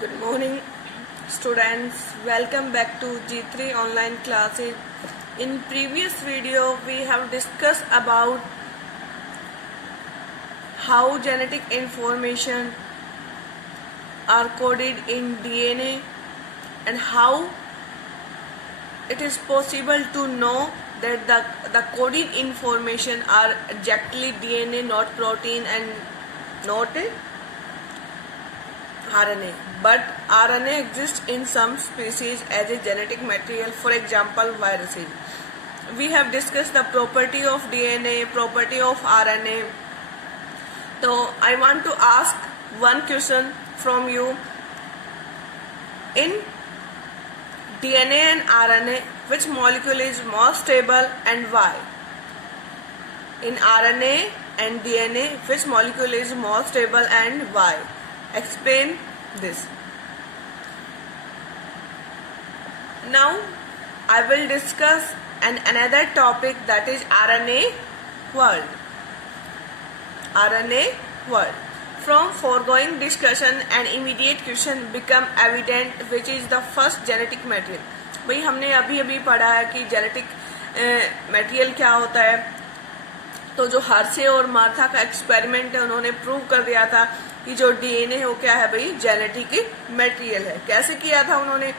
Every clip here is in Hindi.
Good morning, students. Welcome back to G3 online classes. In previous video, we have discussed about how genetic information are coded in DNA and how it is possible to know that the coded information are exactly DNA, not protein and not RNA. But RNA exists in some species as a genetic material, for example, viruses. We have discussed the property of DNA, property of RNA. So I want to ask one question from you. In DNA and RNA, which molecule is more stable and why? In RNA and DNA, which molecule is more stable and why? Explain this. Now I will discuss another topic, that is RNA world. RNA world. From foregoing discussion an immediate question become evident, which is the first genetic material. भाई हमने अभी पढ़ा है कि जेनेटिक मटेरियल क्या होता है. तो जो हर्शे और मार्था का एक्सपेरिमेंट है, उन्होंने प्रूव कर दिया था कि जो डीएनए है वो क्या है भाई, जेनेटिक मटेरियल है. कैसे किया था उन्होंने?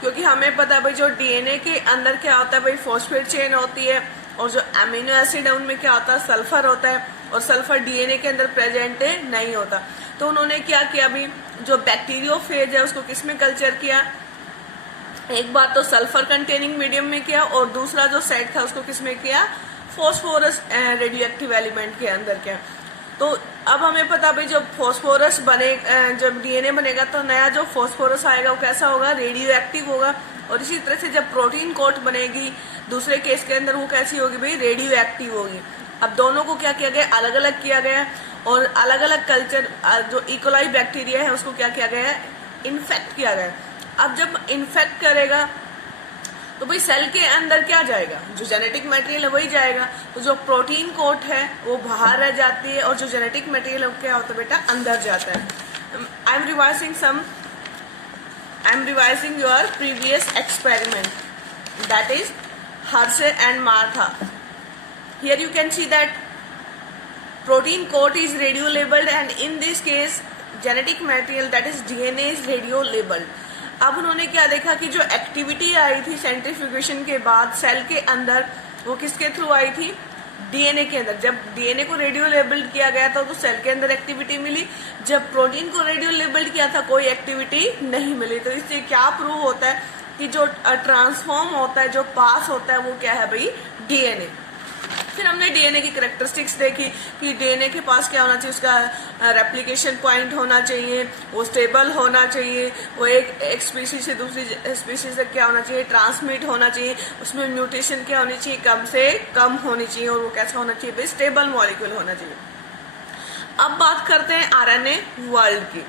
क्योंकि हमें पता है भाई जो डीएनए के अंदर क्या होता है भाई, फॉस्फेट चेन होती है और जो अमीनो एसिड है उनमें क्या होता है, सल्फर होता है और सल्फर डीएनए के अंदर प्रेजेंट नहीं होता. तो उन्होंने क्या किया भाई, जो बैक्टीरियोफेज है उसको किस में कल्चर किया? एक बार तो सल्फर कंटेनिंग मीडियम में किया और दूसरा जो सेट था उसको किस में किया, फॉस्फोरस रेडियो एक्टिव एलिमेंट के अंदर किया. तो अब हमें पता भाई जब फॉस्फोरस बने, जब डीएनए बनेगा तो नया जो फॉस्फोरस आएगा वो कैसा होगा, रेडियो एक्टिव होगा. और इसी तरह से जब प्रोटीन कोट बनेगी दूसरे केस के अंदर वो कैसी होगी भाई, रेडियो एक्टिव होगी. अब दोनों को क्या किया गया, अलग अलग किया गया और अलग अलग कल्चर, जो इकोलाई बैक्टीरिया है उसको क्या किया गया, इन्फेक्ट किया गया. अब जब इन्फेक्ट करेगा तो भाई सेल के अंदर क्या जाएगा, जो जेनेटिक मटेरियल है वही जाएगा. तो जो प्रोटीन कोट है वो बाहर रह जाती है और जो जेनेटिक मटेरियल है वो क्या होता है बेटा, अंदर जाता है. I am revising your previous experiment, that is Hershey and Martha. Here you can see that protein coat is radio labeled and in this case genetic material, that is DNA, is radio labeled. अब उन्होंने क्या देखा कि जो एक्टिविटी आई थी सेंट्रीफ्यूगेशन के बाद सेल के अंदर, वो किसके थ्रू आई थी, डीएनए के अंदर. जब डीएनए को रेडियो लेबल्ड किया गया था तो सेल के अंदर एक्टिविटी मिली. जब प्रोटीन को रेडियो लेबल्ड किया था कोई एक्टिविटी नहीं मिली. तो इससे क्या प्रूव होता है कि जो ट्रांसफॉर्म होता है, जो पास होता है वो क्या है भाई, डीएनए. फिर हमने डीएनए की कैरेक्टरिस्टिक्स देखी कि डीएनए के पास क्या होना चाहिए, उसका रेप्लिकेशन पॉइंट होना चाहिए, वो स्टेबल होना चाहिए, वो एक स्पीशीज से दूसरी स्पीशीज तक क्या होना चाहिए, ट्रांसमिट होना चाहिए, उसमें म्यूटेशन क्या होनी चाहिए, कम से कम होनी चाहिए और वो कैसा होना चाहिए भाई, स्टेबल मॉलिक्यूल होना चाहिए. अब बात करते हैं आरएनए वर्ल्ड की.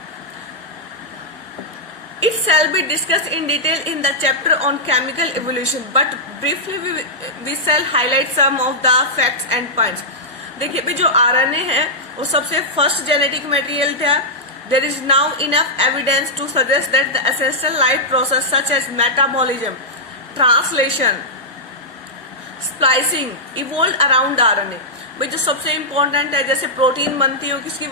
It shall be discussed in detail in the chapter on chemical evolution, but briefly we shall highlight some of the facts and points. देखिए भी जो RNA है वो सबसे फर्स्ट जेनेटिक मटेरियल था. There is now enough evidence to suggest that the essential life process such as metabolism, translation, splicing evolved around RNA. भाई जो सबसे इम्पोर्टेंट है, जैसे प्रोटीन बनती है वो किसकी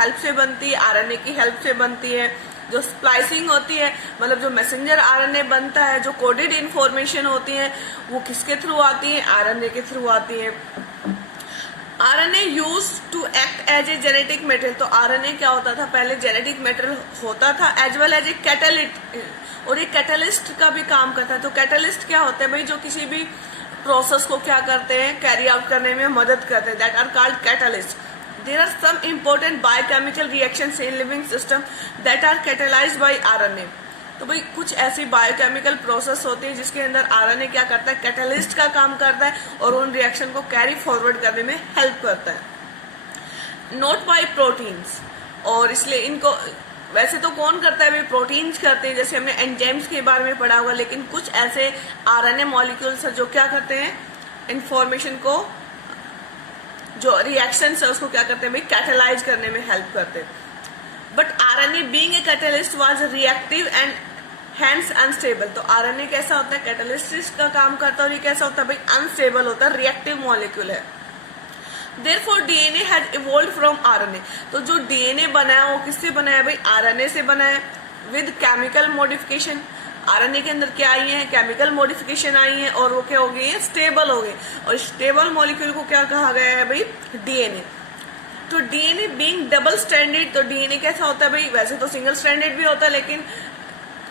हेल्प से बनती है, आरएनए की हेल्प से बनती है. जो स्प्लाइसिंग होती है, मतलब जो मैसेंजर आरएनए बनता है, जो कोडेड इंफॉर्मेशन होती है वो किसके थ्रू आती है, आरएनए के थ्रू आती है. RNA use to act as a genetic material. तो आरएनए क्या होता था, पहले जेनेटिक मटेरियल होता था as well as a catalyst, और एक कैटालिस्ट का भी काम करता है. तो कैटालिस्ट क्या होता है भाई, जो किसी भी प्रोसेस को क्या करते हैं, कैरी आउट करने में मदद करते हैं, that are called catalyst. There are some important biochemical reactions in living system that are catalyzed by RNA. तो भाई कुछ ऐसी बायोकेमिकल प्रोसेस होती है जिसके अंदर आरएनए क्या करता है, कैटलिस्ट का काम करता है और उन रिएक्शन को कैरी फॉरवर्ड करने में हेल्प करता है. नॉट बाय प्रोटीन्स, और इसलिए इनको वैसे तो कौन करता है भाई, प्रोटीन्स करते हैं, जैसे हमने एंजाइम्स के बारे में पढ़ा होगा. लेकिन कुछ ऐसे आरएनए मॉलिक्यूल्स है जो क्या करते हैं, इंफॉर्मेशन को, जो रिएक्शन है उसको क्या करते हैं भाई, कैटलाइज करने में हेल्प करते हैं. But RNA being a catalyst was reactive and hence unstable. तो आरएनए कैसा होता है, कैटलिस्ट का काम करता है, और ये कैसा होता है भाई, अनस्टेबल होता है, रिएक्टिव मॉलिक्यूल है। Therefore DNA had evolved from RNA। तो जो DNA बना है वो किससे बना है भाई, RNA से बना है, विद केमिकल मॉडिफिकेशन। आरएनए के अंदर क्या आई है, केमिकल मॉडिफिकेशन आई है, और वो क्या हो गई है, स्टेबल हो गई। और स्टेबल मॉलिक्यूल को क्या कहा गया है भाई, डीएनए। तो डीएनए बीइंग डबल स्ट्रैंडेड, तो डीएनए कैसा होता है भाई, वैसे तो सिंगल स्ट्रैंडेड भी होता है, लेकिन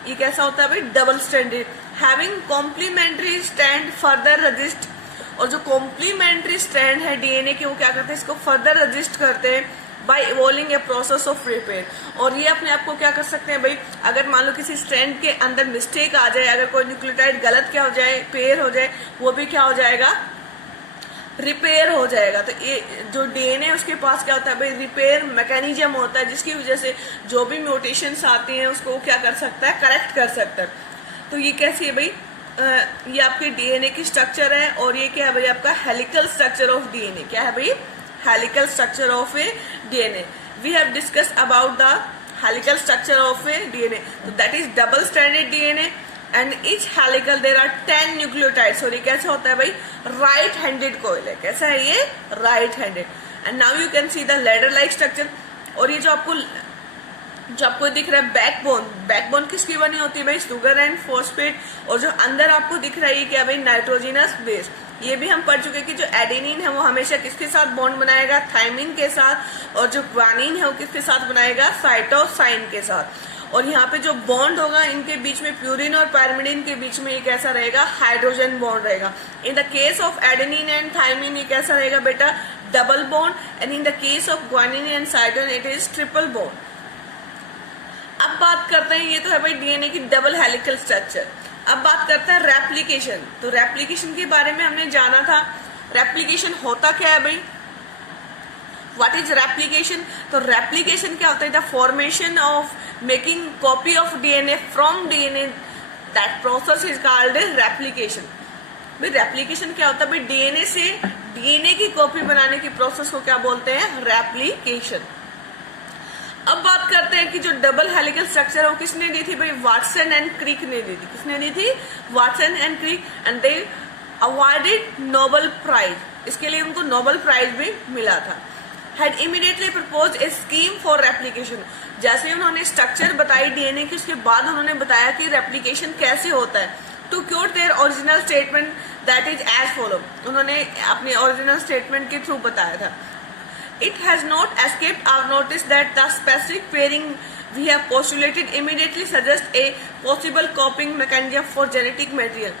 ये कैसा होता है भाई, double stranded. Having complementary strand further resist, और जो कॉम्प्लीमेंट्री स्ट्रैंड है डीएनए के वो क्या करते हैं, इसको फर्दर रजिस्ट करते हैं by evolving a process of repair. और ये अपने आप को क्या कर सकते हैं भाई, अगर मान लो किसी स्ट्रैंड के अंदर मिस्टेक आ जाए, अगर कोई न्यूक्लियोटाइड गलत क्या हो जाए, पेयर हो जाए, वो भी क्या हो जाएगा, रिपेयर हो जाएगा। तो ये जो डीएनए उसके पास क्या होता है भाई, रिपेयर मैकेनिज्म होता है, जिसकी वजह से जो भी म्यूटेशंस आती हैं उसको क्या कर सकता है, करेक्ट कर सकता है। तो ये कैसी है भाई, ये आपके डीएनए की स्ट्रक्चर है, और ये क्या है भाई, आपका हेलिकल स्ट्रक्चर ऑफ डीएनए। क्या है भाई, helical structure of a DNA. We have discuss about the helical structure of a DNA. तो that is double stranded DNA and each helical there are 10 nucleotides. और ये कैसा होता है भाई, राइट हैंडेड कॉइल है। कैसा है ये, right handed. And now you can see the ladder like structure. और ये जो आपको दिख रहा है बैकबोन, बैकबोन किसकी बनी होती है भाई, शुगर एंड फॉस्फेट। और जो अंदर आपको दिख रहा है क्या भाई, नाइट्रोजिनस बेस। ये भी हम पढ़ चुके हैं कि जो एडेनिन है वो हमेशा किसके साथ बॉन्ड बनाएगा, थायमिन के साथ, और जो ग्वानिन है वो किसके साथ बनाएगा, साइटोसाइन के साथ। और यहाँ पे जो बॉन्ड होगा इनके बीच में, प्यूरिन और पायरिमिडिन के बीच में, ये कैसा रहेगा, हाइड्रोजन बॉन्ड रहेगा। In the case of adenine and thymine ये कैसा रहेगा बेटा, double bond, and in the case of guanine and साइटोन it is triple bond. अब बात करते हैं, ये तो है भाई डीएनए की डबल हेलिकल स्ट्रक्चर। अब बात करते हैं रेप्लिकेशन। तो रेप्लिकेशन के बारे में हमने जाना था, रेप्लिकेशन होता क्या है भाई, व्हाट इज रेप्लिकेशन। तो रेप्लिकेशन क्या होता है, the formation of making copy of DNA from DNA, that process is called replication. भाई रेप्लिकेशन क्या होता है भाई, डीएनए से डीएनए की कॉपी बनाने की प्रोसेस को क्या बोलते हैं, रेप्लिकेशन। अब बात करते हैं कि जो डबल हेलिकल स्ट्रक्चर है वो किसने दी थी भाई, वाटसन एंड क्रिक ने दी थी। किसने दी थी, Watson and Crick, and they awarded Nobel prize. इसके लिए उनको नोबेल प्राइज भी मिला था। Had immediately propose a scheme for replication. जैसे ही उन्होंने स्ट्रक्चर बताई डीएनए की, उसके बाद उन्होंने बताया कि रेप्लिकेशन कैसे होता है। To cure their original statement that is as follow. उन्होंने अपने ओरिजिनल स्टेटमेंट के थ्रू बताया था, it has not escaped our notice that the specific pairing we have postulated immediately suggests a possible copying mechanism for genetic material.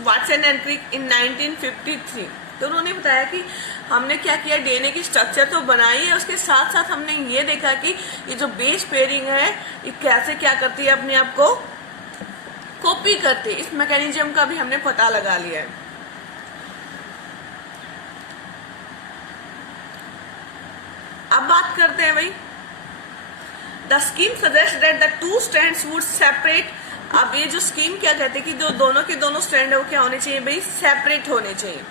Watson and Crick in 1953। तो उन्होंने बताया कि हमने क्या किया, डीएनए की स्ट्रक्चर तो बनाई है, उसके साथ साथ हमने ये देखा कि ये जो बेस पेयरिंग है ये कैसे क्या करती है, अपने आप को कॉपी करती है। इस मैकेनिज्म का भी हमने पता लगा लिया है। अब बात करते हैं भाई, the scheme suggest that the two strands would separate. अब ये जो स्कीम क्या कहते हैं कि जो दोनों के दोनों स्ट्रैंड है वो क्या होने चाहिए भाई, सेपरेट होने चाहिए।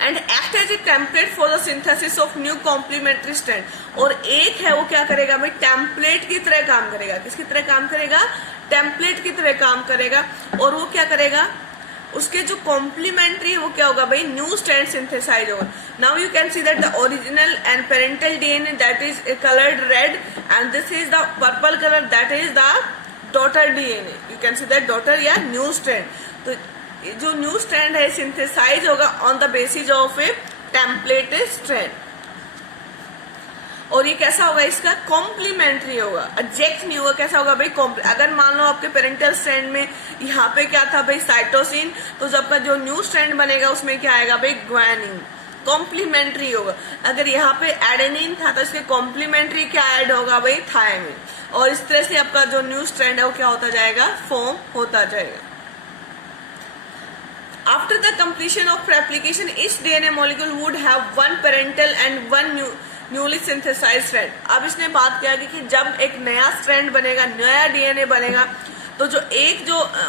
And act as a template for the synthesis of new complementary strand. और एक है वो क्या करेगा भाई, टेम्पलेट की तरह काम करेगा। किसकी तरह काम करेगा, टेम्पलेट की तरह काम करेगा। और वो क्या करेगा, उसके जो कॉम्प्लीमेंट्री है वो क्या होगा भाई, न्यू स्ट्रैंड सिंथेसाइज होगा। Now you can see that the original and parental DNA that is coloured red, and this is the purple colour that is the daughter DNA. You can see that daughter या न्यू स्ट्रैंड। तो जो न्यू स्ट्रैंड है सिंथेसाइज होगा on the basis of A template strand. और ये कैसा होगा, इसका कॉम्प्लीमेंट्री होगा, एडजेक्ट नहीं होगा। कैसा होगा भाई, अगर मान लो आपके पेरेंटल स्ट्रैंड में यहाँ पे क्या था भाई, साइटोसिन, तो जब का जो न्यू स्ट्रैंड बनेगा उसमें क्या आएगा भाई, ग्वानिन। कॉम्प्लीमेंट्री होगा। अगर यहाँ पे एडेनिन था तो इसके कॉम्प्लीमेंट्री क्या ऐड होगा भाई, थायमिन। और इस तरह से आपका जो न्यू स्ट्रैंड है वो क्या होता जाएगा, फॉर्म होता जाएगा। After the completion of replication, each DNA molecule would have one parental and one newly synthesize strand. अब इसने बात किया कि जब एक नया स्ट्रैंड बनेगा, नया डीएनए बनेगा, तो जो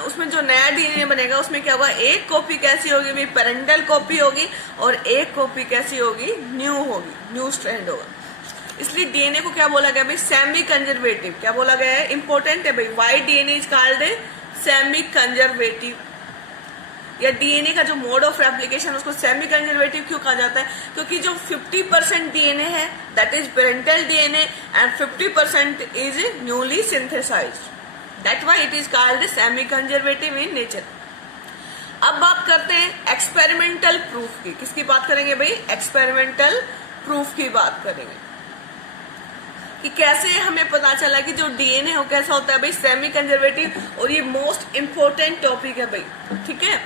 उसमें जो नया डीएनए बनेगा उसमें क्या होगा, एक कॉपी कैसी होगी भाई, पेरेंटल कॉपी होगी, और एक कॉपी कैसी होगी, न्यू होगी, न्यू स्ट्रैंड होगा। इसलिए डीएनए को क्या बोला गया भाई, सेमी कंजर्वेटिव। क्या बोला गया है, इंपॉर्टेंट है भाई, why DNA is called semi conservative. या डीएनए का जो मोड ऑफ रेप्लिकेशन उसको सेमी कंजर्वेटिव क्यों कहा जाता है, क्योंकि जो 50% डीएनए है that is parental DNA and 50% is newly synthesized, that why it is called semi conservative in nature. अब बात करते हैं एक्सपेरिमेंटल प्रूफ की। किसकी बात करेंगे भाई, एक्सपेरिमेंटल प्रूफ की बात करेंगे कि कैसे हमें पता चला कि जो डीएनए हो कैसा होता है भाई, सेमी कंजर्वेटिव। और ये मोस्ट इंपॉर्टेंट टॉपिक है भाई, ठीक है।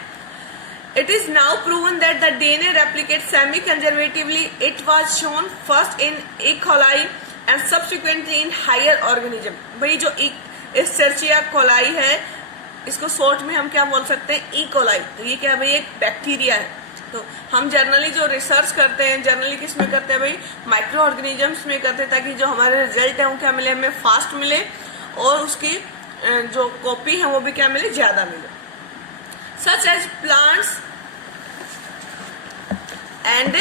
It is now proven that the DNA replicates semi-conservatively. It was shown first in E. coli and subsequently in higher organism. भाई जो Escherichia coli है, इसको शॉर्ट में हम क्या बोल सकते हैं, ई कोलाई। तो ये क्या भाई, एक बैक्टीरिया है। तो हम जनरली जो रिसर्च करते हैं, जनरली किस में करते हैं भाई, माइक्रो ऑर्गेनिजम्स में करते हैं, ताकि जो हमारे रिजल्ट है वो क्या मिले, हमें फास्ट मिले और उसकी जो कॉपी है वो भी क्या मिले, ज्यादा मिले। Such as plants and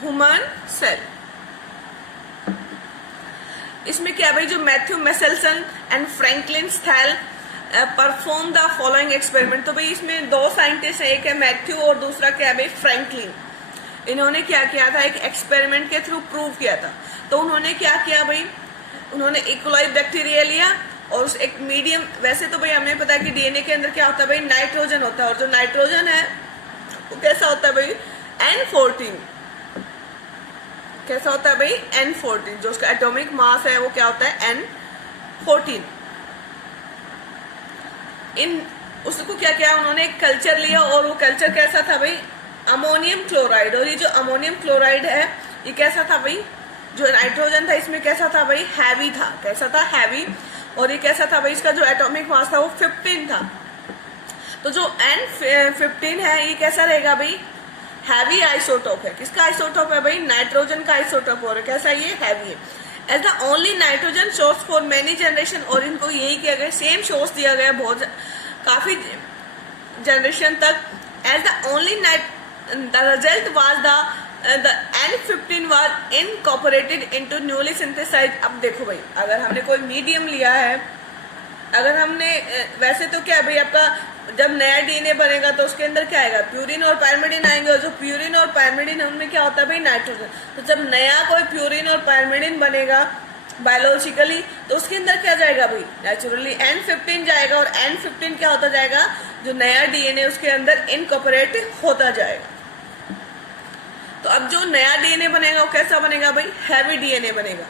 human cell. इसमें क्या भाई, जो Matthew Meselson and Franklin Stahl perform the following experiment. तो भाई इसमें दो साइंटिस्ट हैं, एक है मैथ्यू और दूसरा क्या है भाई, फ्रैंकलिन। इन्होंने क्या किया था, एक एक्सपेरिमेंट के थ्रू प्रूव किया था। तो उन्होंने क्या किया भाई, उन्होंने इकोलाई बैक्टीरिया लिया और उस एक मीडियम, वैसे तो भाई हमें पता है कि डीएनए के अंदर क्या होता है भाई, नाइट्रोजन होता है। और जो नाइट्रोजन है वो कैसा होता है भाई, N14। कैसा होता है भाई, N14। जो उसका एटॉमिक मास है वो क्या होता है, N14। उसको क्या किया उन्होंने, एक कल्चर लिया और वो कल्चर कैसा था भाई, अमोनियम क्लोराइड। और ये जो अमोनियम क्लोराइड है ये कैसा था भाई, जो नाइट्रोजन था इसमें कैसा था भाई, हैवी था। कैसा था, हैवी। और ये कैसा था भाई, इसका जो एटॉमिक मास था वो 15 था। तो जो N15 है ये कैसा रहेगा भाई, हैवी आइसोटोप है। किसका आइसोटोप है भाई, नाइट्रोजन का आइसोटोप। और कैसा, ये हैवी है। As the only nitrogen source for many generation. और इनको यही किया गया, सेम सोर्स दिया गया बहुत काफी जनरेशन तक। As the only the result was the N15 was incorporated into newly synthesized. अब देखो भाई, अगर हमने कोई मीडियम लिया है, अगर हमने वैसे तो क्या है भाई, आपका जब नया डीएनए बनेगा तो उसके अंदर क्या आएगा, प्यूरिन और पायरिमिडिन आएंगे। और जो प्यूरिन और पायरिमिडिन है उनमें क्या होता है भाई, नाइट्रोजन। तो जब नया कोई प्यूरिन और पायरिमिडिन बनेगा बायोलॉजिकली, तो उसके अंदर क्या जाएगा भाई, नेचुरली N15 जाएगा। और N15 क्या होता जाएगा, जो नया डीएनए उसके अंदर इनकॉर्पोरेट होता जाएगा। तो अब जो नया डीएनए बनेगा वो कैसा बनेगा भाई, हैवी डीएनए बनेगा।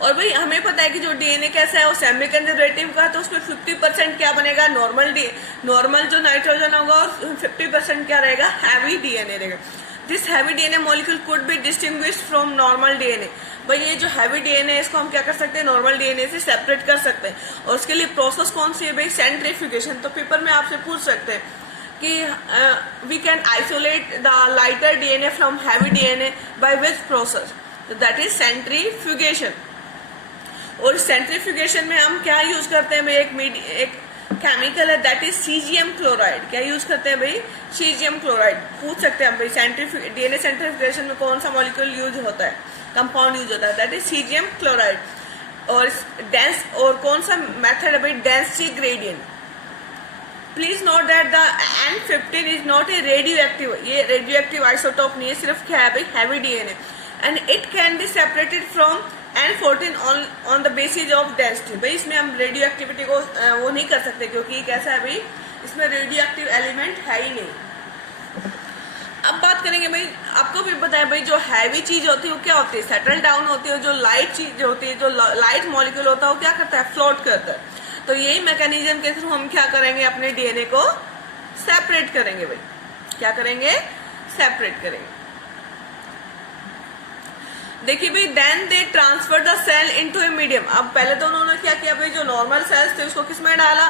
और भाई हमें पता है कि जो डीएनए कैसा है, वो सेमी कंजर्वेटिव का है। तो उसमें 50% क्या बनेगा, नॉर्मल जो नाइट्रोजन होगा, और 50% क्या रहेगा, हैवी डीएनए रहेगा। This heavy DNA molecule could be distinguished from normal DNA. भाई ये जो हैवी डीएनए है इसको हम क्या कर सकते हैं, नॉर्मल डीएनए से सेपरेट कर सकते हैं। और उसके लिए प्रोसेस कौन सी है भाई, सेंट्रीफ्यूगेशन। तो पेपर में आपसे पूछ सकते हैं कि we can isolate the lighter DNA from heavy DNA by which process, that is centrifugation. और सेंट्रीफ्यूगेशन में हम क्या यूज करते हैं भाई, एक केमिकल है दैट इज सीजियम क्लोराइड। क्या यूज करते हैं भाई, सीजियम क्लोराइड। पूछ सकते हैं हम भाई, डीएनए सेंट्रीफ्यूगेशन में कौन सा मॉलिक्यूल यूज होता है, कंपाउंड यूज होता है, दैट इज सीजियम क्लोराइड। और डेंस, और कौन सा मेथड है भाई, density gradient. Please note that the N15 is not a radio active. ये रेडियो एक्टिव आइसोटोप नहीं है, सिर्फ क्या है भाई, heavy DNA. And it can be separated from N14 on the basis of density. भाई इसमें हम रेडियो एक्टिविटी को वो नहीं कर सकते, क्योंकि कैसा है भाई, इसमें रेडियो एक्टिव एलिमेंट है ही नहीं। अब बात करेंगे भाई, आपको भी पता है भाई, जो हैवी चीज होती है वो क्या होती है, सेटल डाउन होती है। जो लाइट चीज होती है, जो लाइट मॉलिक्यूल होता है वो क्या करता है, फ्लोट करता है। तो यही मैकेनिज्म के थ्रू हम क्या करेंगे, अपने डीएनए को सेपरेट करेंगे भाई। क्या करेंगे, सेपरेट करेंगे। देखिए भाई, then they transfer the cell into a medium. अब पहले तो उन्होंने क्या किया भाई, जो नॉर्मल सेल्स थे उसको किसमें डाला,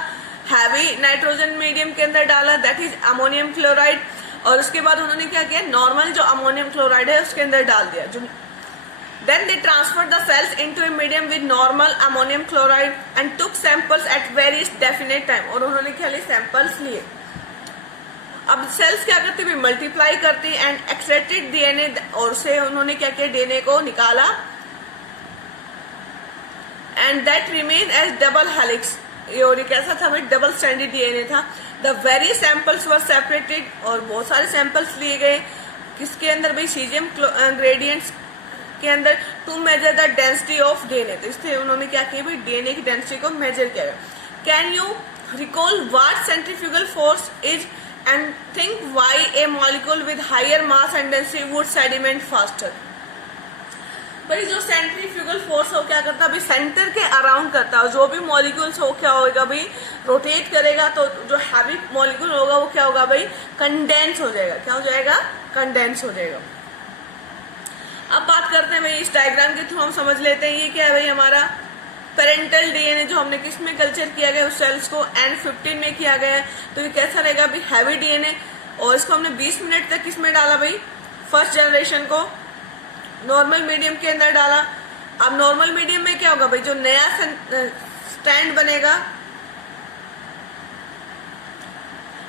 हैवी नाइट्रोजन मीडियम के अंदर डाला, दैट इज अमोनियम क्लोराइड। और उसके बाद उन्होंने क्या किया, नॉर्मल जो अमोनियम क्लोराइड है उसके अंदर डाल दिया। जो then they transfer the cells into a medium with normal ammonium chloride and took samples at various definite time. और उन्होंने क्या लिए, सैंपल्स लिए। अब सेल्स क्या करती है, मल्टीप्लाई करती एंड एक्सट्रैक्टेड डीएनए, और से उन्होंने क्या किया, डीएनए को निकाला, and that remain as double helix, और ये कैसा था भाई, डबल स्ट्रैंडेड डीएनए था। The very samples were separated, और बहुत सारे सैंपल्स लिए गए किसके अंदर भाई, सीजियम ग्रेडियंट्स के अंदर, to measure the density of DNA. तो इससे उन्होंने क्या किया भाई, डीएनए की डेंसिटी को मेजर किया। Can you recall what centrifugal force is and think why a molecule with higher mass and density would sediment faster. भाई जो सेंट्रीफ्यूगल फोर्स हो क्या करता है भाई, सेंटर के अराउंड करता है, जो भी मॉलिक्यूल्स हो क्या होगा भाई, रोटेट करेगा, तो जो हैवी मॉलिक्यूल होगा वो क्या होगा भाई, कंडेंस हो जाएगा। क्या हो जाएगा, कंडेंस हो जाएगा। अब बात करते हैं भाई, इस डायग्राम के थ्रू हम समझ लेते हैं ये क्या है भाई, हमारा पेरेंटल डीएनए जो हमने किस में कल्चर किया गया, उस सेल्स को N15 में किया गया है। तो ये कैसा रहेगा भाई, हैवी डीएनए, और इसको हमने 20 मिनट तक किस में डाला भाई, फर्स्ट जनरेशन को नॉर्मल मीडियम के अंदर डाला। अब नॉर्मल मीडियम में क्या होगा भाई, जो नया स्टैंड बनेगा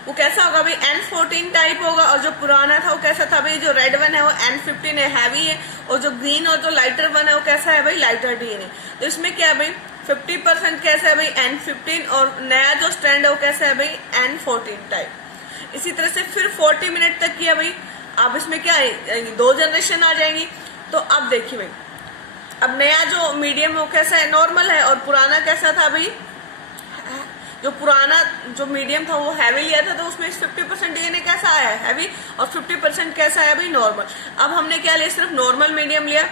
वो कैसा होगा भाई, N14 टाइप होगा, और जो पुराना था वो कैसा था भाई, जो रेड वन है वो N15 है, हैवी है, और जो ग्रीन और जो लाइटर वन है वो कैसा है भाई, लाइटर डीएनए। तो इसमें क्या है भाई, 50% कैसा है भाई, N15, और नया जो स्टैंड है वो कैसा है भाई, N14 टाइप। इसी तरह से फिर 40 मिनट तक किया भाई। अब इसमें क्या है, 2 जनरेशन आ जाएंगी। तो अब देखिए भाई, अब नया जो मीडियम है वो कैसा है, नॉर्मल है, और पुराना कैसा था भाई, जो पुराना जो मीडियम था वो हैवी लिया था, तो उसमें 50% डीएनए कैसा आया है, हैवी, और 50% कैसा है भाई, नॉर्मल। अब हमने क्या लिया, सिर्फ नॉर्मल मीडियम लिया।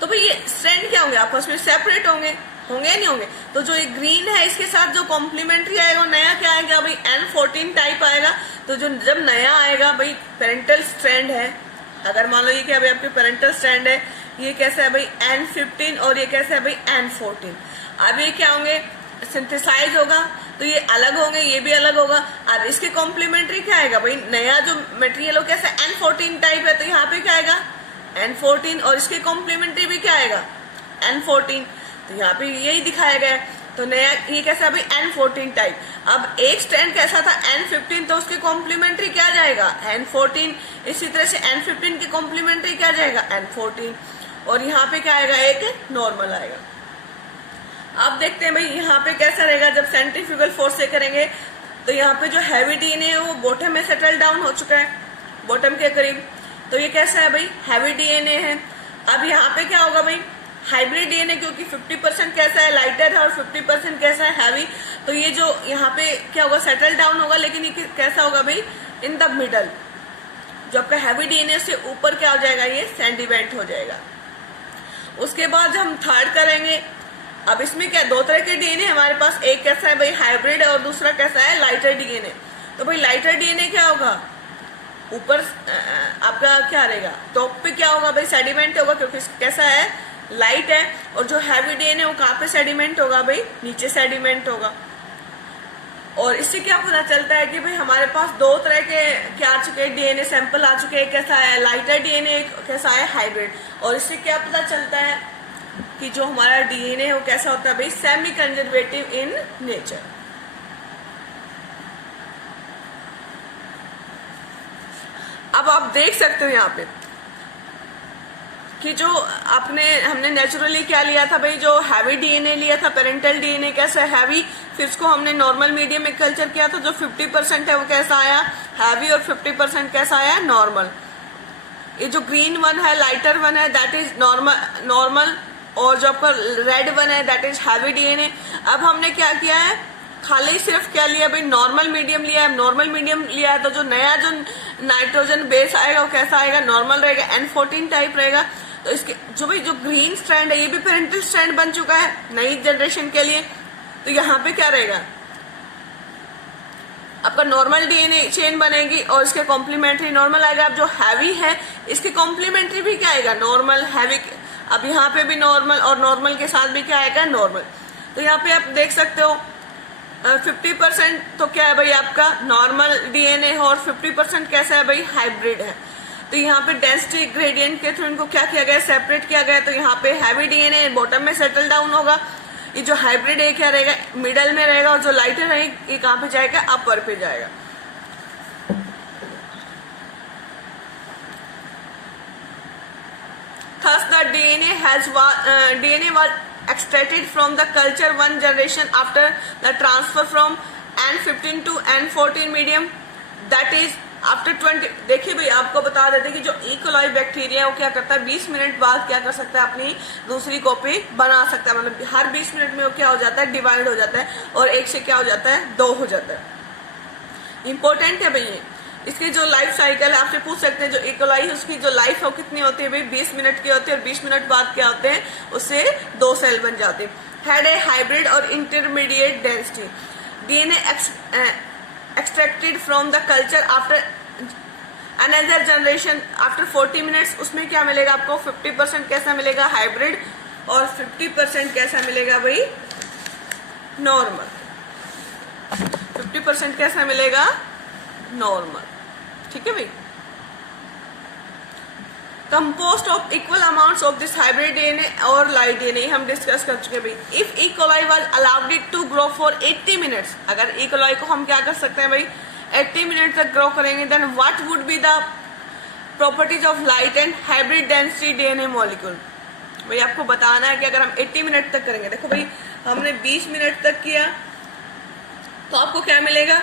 तो भाई ये स्ट्रैंड क्या होंगे, आपस में सेपरेट होंगे या नहीं होंगे। तो जो ये ग्रीन है इसके साथ जो कॉम्प्लीमेंट्री आएगा वो नया क्या आएगा भाई, N14 टाइप आएगा। तो जो जब नया आएगा भाई, पेरेंटल स्ट्रैंड है, अगर मान लो ये क्या भाई आपके पेरेंटल स्ट्रैंड है, ये कैसा है भाई N15, और ये कैसा है भाई N14। अब ये क्या होंगे, सिंथेसाइज होगा, तो ये अलग होंगे, ये भी अलग होगा। अब इसके कॉम्प्लीमेंट्री क्या आएगा भाई, नया जो मटेरियल हो कैसा N14 टाइप है, तो यहाँ पे क्या आएगा N14, और इसके कॉम्प्लीमेंट्री भी क्या आएगा N14। तो यहाँ पे यही दिखाया गया है। तो नया ये कैसा है भाई N14 टाइप। अब एक स्ट्रैंड कैसा था N15, तो उसके कॉम्प्लीमेंट्री क्या जाएगा N14। इसी तरह से N15 के कॉम्प्लीमेंट्री क्या जाएगा N14, और यहाँ पे क्या आएगा, एक नॉर्मल आएगा। अब देखते हैं भाई यहाँ पे कैसा रहेगा जब सेंट्रीफ्यूगल फोर्स से करेंगे। तो यहाँ पे जो हैवी डीएनए है वो बॉटम में सेटल डाउन हो चुका है, बॉटम के करीब। तो ये कैसा है भाई, हैवी डीएनए है। अब यहाँ पे क्या होगा भाई, हाइब्रिड डीएनए, क्योंकि 50% कैसा है, लाइटर है, और 50% कैसा है, हैवी। तो ये जो यहाँ पे क्या होगा, सेटल डाउन होगा, लेकिन ये कैसा होगा भाई, इन द मिडल। जो आपका हैवी डीएनए से ऊपर क्या हो जाएगा, ये सेंडिमेंट हो जाएगा। उसके बाद हम थर्ड करेंगे। अब इसमें क्या, 2 तरह के डीएनए हमारे पास, एक कैसा है भाई हाइब्रिड है, और दूसरा कैसा है लाइटर डीएनए। तो भाई लाइटर डीएनए क्या होगा, ऊपर आपका क्या रहेगा, टॉप पे क्या होगा भाई, सेडिमेंट होगा, क्योंकि कैसा है, लाइट है। और जो हैवी डीएनए वो कहाँ पे सेडिमेंट होगा भाई, नीचे सेडिमेंट होगा। और इससे क्या पता चलता है कि भाई हमारे पास 2 तरह के क्या आ चुके हैं, डीएनए सैंपल आ चुके हैं, कैसा है लाइटर डीएनए, कैसा है हाइब्रिड। और इससे क्या पता चलता है कि जो हमारा डीएनए है वो कैसा होता है भाई, सेमी कंजर्वेटिव इन नेचर। अब आप देख सकते हो यहाँ पे कि जो हमने नेचुरली क्या लिया था भाई, जो हैवी डीएनए लिया था, पेरेंटल डीएनए कैसा है, हैवी। फिर उसको हमने नॉर्मल मीडियम में कल्चर किया था, जो 50% है वो कैसा आया, हैवी, और 50% कैसा आया, नॉर्मल। ये जो ग्रीन वन है, लाइटर वन है, दैट इज नॉर्मल, और जो आपका रेड वन है दैट इज हैवी डीएनए। अब हमने क्या किया है, खाली सिर्फ क्या लिया भाई, नॉर्मल मीडियम लिया है। नॉर्मल मीडियम लिया है तो जो नया जो नाइट्रोजन बेस आएगा वो कैसा आएगा, नॉर्मल रहेगा, N14 टाइप रहेगा। तो इसके जो भाई जो ग्रीन स्ट्रैंड है ये भी पेरेंटल स्ट्रैंड बन चुका है नई जनरेशन के लिए। तो यहाँ पे क्या रहेगा, आपका नॉर्मल डीएनए चेन बनेगी, और इसके कॉम्प्लीमेंट्री नॉर्मल आएगा। अब जो हैवी है इसके कॉम्प्लीमेंट्री भी क्या आएगा, नॉर्मल, हैवी। अब यहाँ पे भी नॉर्मल, और नॉर्मल के साथ भी क्या आएगा, नॉर्मल। तो यहाँ पे आप देख सकते हो 50% तो क्या है भाई आपका नॉर्मल डीएनए है, और 50% कैसा है भाई, हाइब्रिड है। तो यहाँ पे डेंसिटी ग्रेडियंट के थ्रू इनको क्या किया गया, सेपरेट किया गया। तो यहाँ पे हैवी डीएनए बॉटम में सेटल डाउन होगा, ये जो हाइब्रिड है क्या रहेगा, मिडल में रहेगा, और जो लाइटर है ये कहाँ पे जाएगा, अपर पे जाएगा। DNA was extracted from the culture one generation after the transfer from N15 to N14 medium, that is after 20। देखिए भाई, आपको बता देते कि जो इकोलाई बैक्टीरिया है वो क्या करता है, 20 मिनट बाद क्या कर सकता है, अपनी दूसरी कॉपी बना सकता है। मतलब हर 20 मिनट में वो क्या हो जाता है, डिवाइड हो जाता है, और एक से क्या हो जाता है, 2 हो जाता है। इंपॉर्टेंट है भाई। इसकी जो लाइफ साइकिल है, आपसे पूछ सकते हैं जो इकोलाई है उसकी जो लाइफ है वो कितनी होती है भाई, 20 मिनट की होती है, और 20 मिनट बाद क्या होते हैं, उससे 2 सेल बन जाते हैं। हैड ए हाइब्रिड और intermediate density, DNA extracted from the culture after another generation after 40 minutes, उसमें क्या मिलेगा आपको, 50% कैसा मिलेगा, हाइब्रिड, और 50% कैसा मिलेगा भाई, नॉर्मल। 50% कैसा मिलेगा, नॉर्मल। ठीक है भाई। Composed of equal amounts of this hybrid DNA और लाइट डीएनए हम डिस्कस कर चुके हैं भाई। If E coli was allowed it to grow for 80 minutes, अगर ई कोलाई को हम क्या कर सकते हैं भाई, 80 मिनट तक ग्रो करेंगे, then what would be the properties of light and hybrid density DNA molecule. भाई आपको बताना है कि अगर हम 80 मिनट तक करेंगे, देखो भाई हमने 20 मिनट तक किया तो आपको क्या मिलेगा,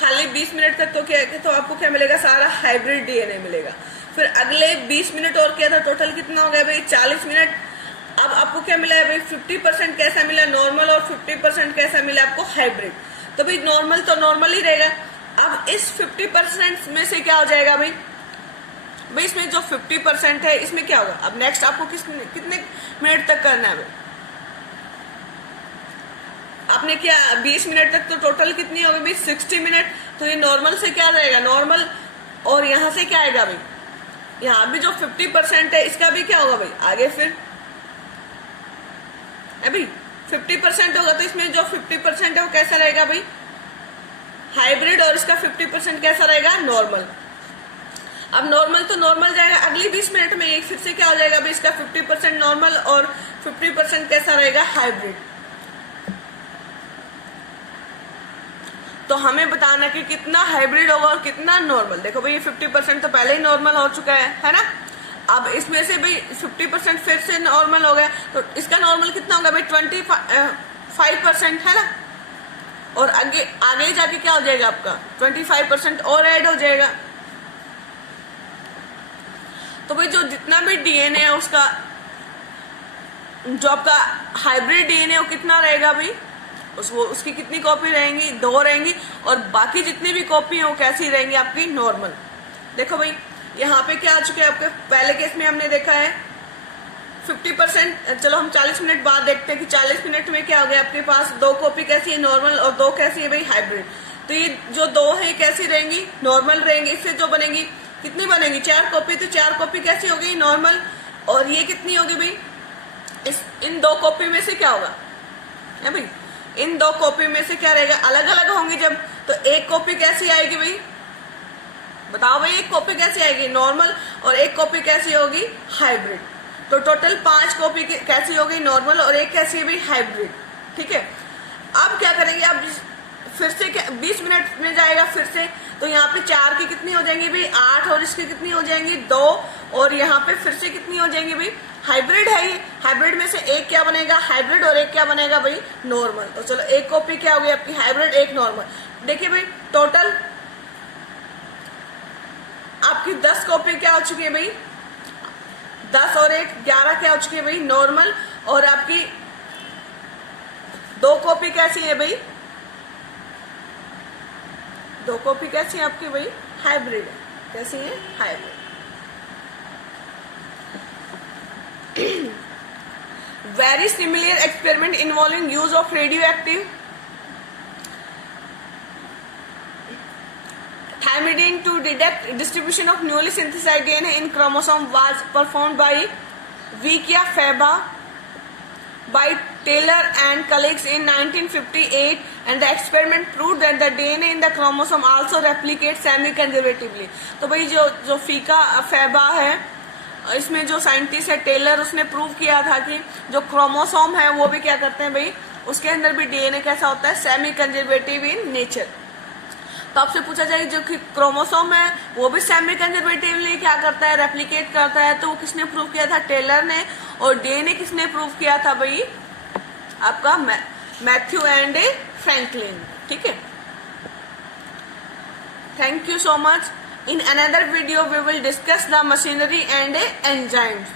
खाली 20 मिनट तक तो क्या है, तो आपको क्या मिलेगा, सारा हाइब्रिड डीएनए मिलेगा। फिर अगले 20 मिनट और किया था, टोटल कितना हो गया भाई, 40 मिनट। अब आपको क्या मिला है भाई, 50% कैसा मिला, नॉर्मल, और 50% कैसा मिला आपको, हाइब्रिड। तो भाई नॉर्मल तो नॉर्मल ही रहेगा। अब इस 50% में से क्या हो जाएगा भाई, इसमें जो 50% है इसमें क्या होगा, अब नेक्स्ट आपको कितने मिनट तक करना है भाई, आपने क्या 20 मिनट तक, तो टोटल कितनी होगी भाई, 60 मिनट। तो ये नॉर्मल से क्या रहेगा, नॉर्मल, और यहाँ से क्या आएगा भाई, यहाँ भी जो 50% है इसका भी क्या होगा भाई, आगे फिर अभी 50% होगा, तो इसमें जो 50% है वो कैसा रहेगा भाई, हाइब्रिड, और इसका 50% कैसा रहेगा, नॉर्मल। अब नॉर्मल तो नॉर्मल जाएगा, अगली 20 मिनट में ये फिर से क्या हो जाएगा भाई, इसका 50% नॉर्मल और 50% कैसा रहेगा, हाइब्रिड। तो हमें बताना कि कितना हाइब्रिड होगा और कितना नॉर्मल। देखो भाई ये 50% तो पहले ही नॉर्मल हो चुका है ना। अब इसमें से भाई 50% फिर से नॉर्मल हो गया, तो इसका नॉर्मल कितना होगा भाई, 25% है ना, और आगे जाके क्या हो जाएगा आपका, 25% और ऐड हो जाएगा। तो भाई जो जितना भी डीएनए है उसका, जो आपका हाइब्रिड डीएनए वो कितना रहेगा भाई, उसकी कितनी कॉपी रहेंगी, 2 रहेंगी, और बाकी जितनी भी कॉपी है वो कैसी रहेंगी आपकी, नॉर्मल। देखो भाई यहाँ पे क्या आ चुके हैं आपके, पहले केस में हमने देखा है 50%। चलो हम 40 मिनट बाद देखते हैं कि 40 मिनट में क्या हो गया, आपके पास 2 कॉपी कैसी है, नॉर्मल, और 2 कैसी है भाई, हाइब्रिड। तो ये जो 2 है कैसी रहेंगी, नॉर्मल रहेंगी। इससे जो बनेगी, कितनी बनेगी, 4 कॉपी, तो 4 कॉपी कैसी होगी, नॉर्मल, और ये कितनी होगी भाई, इन 2 कॉपी में से क्या होगा, है भाई, इन 2 कॉपी में से क्या रहेगा, अलग अलग होंगी जब, तो एक कॉपी कैसी आएगी भाई, बताओ भाई, एक कॉपी कैसी आएगी, नॉर्मल, और एक कॉपी कैसी होगी, हाइब्रिड। तो टोटल 5 कॉपी कैसी होगी, नॉर्मल, और एक कैसी है भाई, हाइब्रिड। ठीक है। अब क्या करेंगे, अब फिर से 20 मिनट में जाएगा फिर से, तो यहाँ पे 4 की कितनी हो जाएंगी भाई, 8, और इसकी कितनी हो जाएंगी, 2, और यहाँ पे फिर से कितनी हो जाएंगी भाई, हाइब्रिड है ये, हाइब्रिड में से एक क्या बनेगा, हाइब्रिड, और एक क्या बनेगा भाई, नॉर्मल। तो चलो एक कॉपी क्या होगी आपकी, हाइब्रिड, एक नॉर्मल। देखिए भाई टोटल आपकी 10 कॉपी क्या हो चुकी है भाई, 10 और 1 11 क्या हो चुकी है भाई, नॉर्मल, और आपकी 2 कॉपी कैसी है भाई, 2 कॉपी कैसी है आपकी भाई, हाइब्रिड, कैसी है, hybrid. Very similar experiment involving use of radioactive thymidine to detect distribution of newly synthesized DNA in chromosome was performed by Vikia Feba by Taylor and colleagues in 1958, and the experiment proved that the DNA in the chromosome also replicates semi-conservatively। तो भाई जो फीका फेबा है, इसमें जो साइंटिस्ट है टेलर, उसने प्रूव किया था कि जो क्रोमोसोम है वो भी क्या करते हैं भाई, उसके अंदर भी डीएनए कैसा होता है, सेमी कंजर्वेटिव इन नेचर। तो आपसे पूछा जाए जो कि क्रोमोसोम है वो भी सेमी कंजर्वेटिवली क्या करता है, रेप्लिकेट करता है, तो वो किसने प्रूव किया था, टेलर ने। और डीएनए किसने प्रूव किया था भाई, आपका मैथ्यू एंड फ्रैंकलिन। ठीक है, thank you so much. In another video we will discuss the machinery and enzymes.